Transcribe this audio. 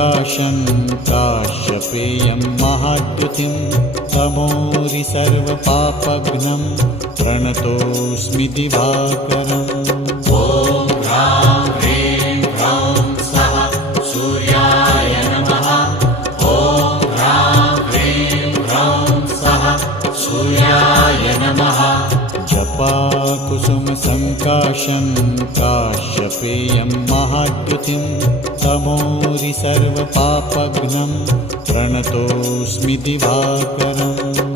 सङ्काशं काश्यपेयं महाद्युतिं तमोरि सर्वपापघ्नं प्रणतोऽस्मि दिवाकरम्। ॐ ह्रां ह्रीं ह्रौं स्वः सूर्याय नमः। ॐ ह्रां ह्रीं ह्रौं स्वः सूर्याय नमः। जपाकुसुमसङ्काशं काश्यपेयं महाद्युतिं तमोरि सर्वपापघ्नं प्रणतोऽस्मि दिवाकरम्।